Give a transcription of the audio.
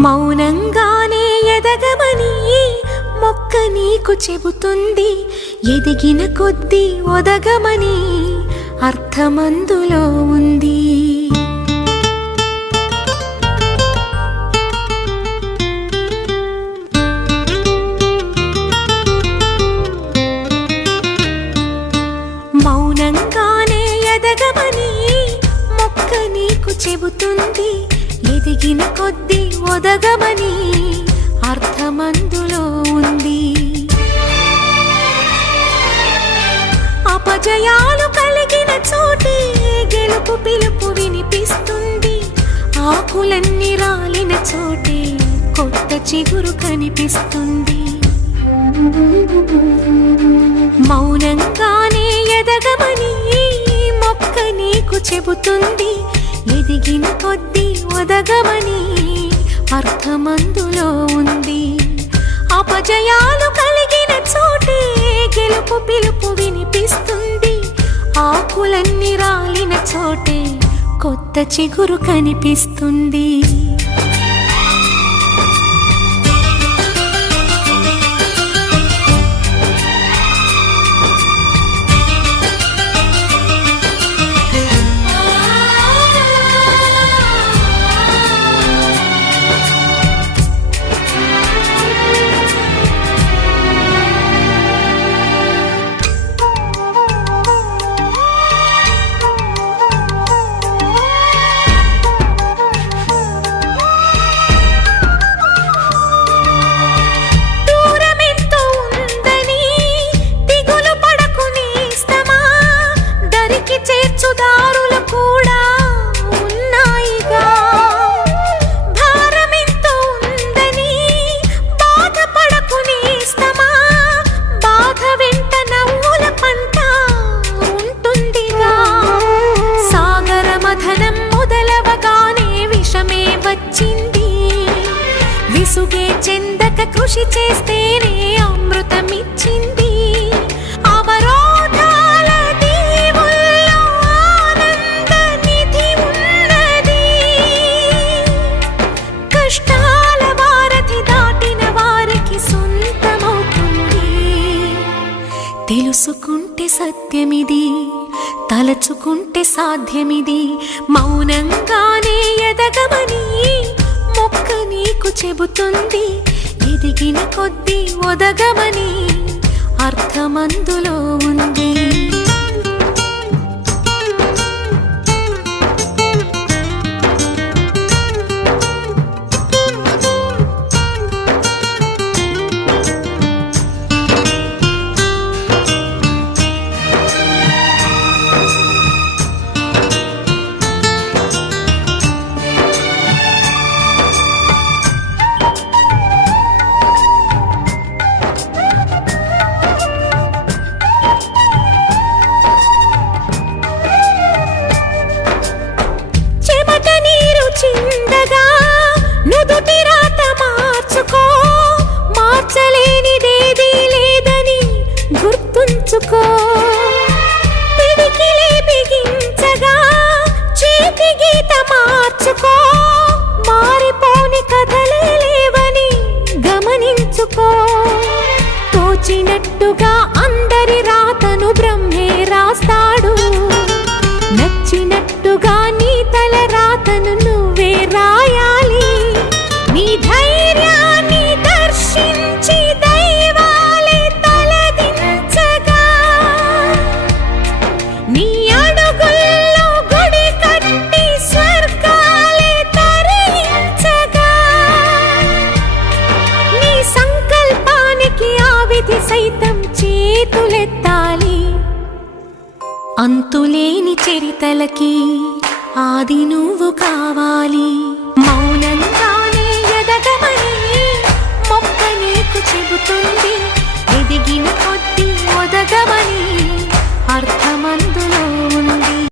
మౌనంగానే ఎదగమని మొక్క నీకు చెబుతుంది. ఎదిగిన కొద్దీ ఒదగమని అర్థమందులో ఉంది. మౌనంగానే ఎదగమని మొక్క నీకు చెబుతుంది. ఎదిగిన కొద్దీ ఒదగమని అర్థమందులో ఉంది. అపజయాలు కలిగిన చోటే గెలుపు పిలుపు వినిపిస్తుంది. ఆకులన్నీ రాలిన చోటే కొత్త చిగురు కనిపిస్తుంది. మౌనంగానే ఎదగమని మొక్క నీకు చెబుతుంది. ఎదిగిన కొద్దీ ఒదగమని అర్థమందులో ఉంది. అపజయాలు కలిగిన చోటే గెలుపు పిలుపు వినిపిస్తుంది. ఆకులన్నీ రాలిన చోటే కొత్త చిగురు కనిపిస్తుంది. చేర్చుదారులు కూడా ఉన్నాయిగా. భారమెంతో ఉందని బాధపడకునేస్తమా. బాధ వెంట నవ్వుల పంట ఉంటుందిగా. సాగర మథనం మొదలవగానే విషమే వచ్చింది. విసుగే చెందక కృషి చేస్తేనే అమృతమిచ్చింది. తెలుసుకుంటే సత్యమిది, తలచుకుంటే సాధ్యమిది. మౌనంగానే ఎదగమని మొక్క నీకు చెబుతుంది. ఎదిగిన కొద్దీ ఒదగమని అర్థమందులో ఉంది. చిందగా నుదుటి రాత మార్చుకో. మార్చలేనిదేదీ లేదని గుర్తుంచుకో. పిడికిలే బిగించగా చేతి గీత మార్చుకో. మారిపోని కథలే లేవని గమనించుకో. తోచినట్టుగా అందరి రాతను బ్రహ్మే రాస్తాడు. నచ్చినట్టుగా నీ తల రాతను నువ్వే రాయాలి. నీ ధైర్యాన్ని దర్శించి దైవాలే తలదించగా. నీ అడుగుల్లో గుడి కట్టి స్వర్గాలే తరించగా. నీ సంకల్పానికి ఆ విధి సైతం చేతులెత్తాలి. అంతులేని చరితలకి ఆది నువ్వు కావాలి. మౌన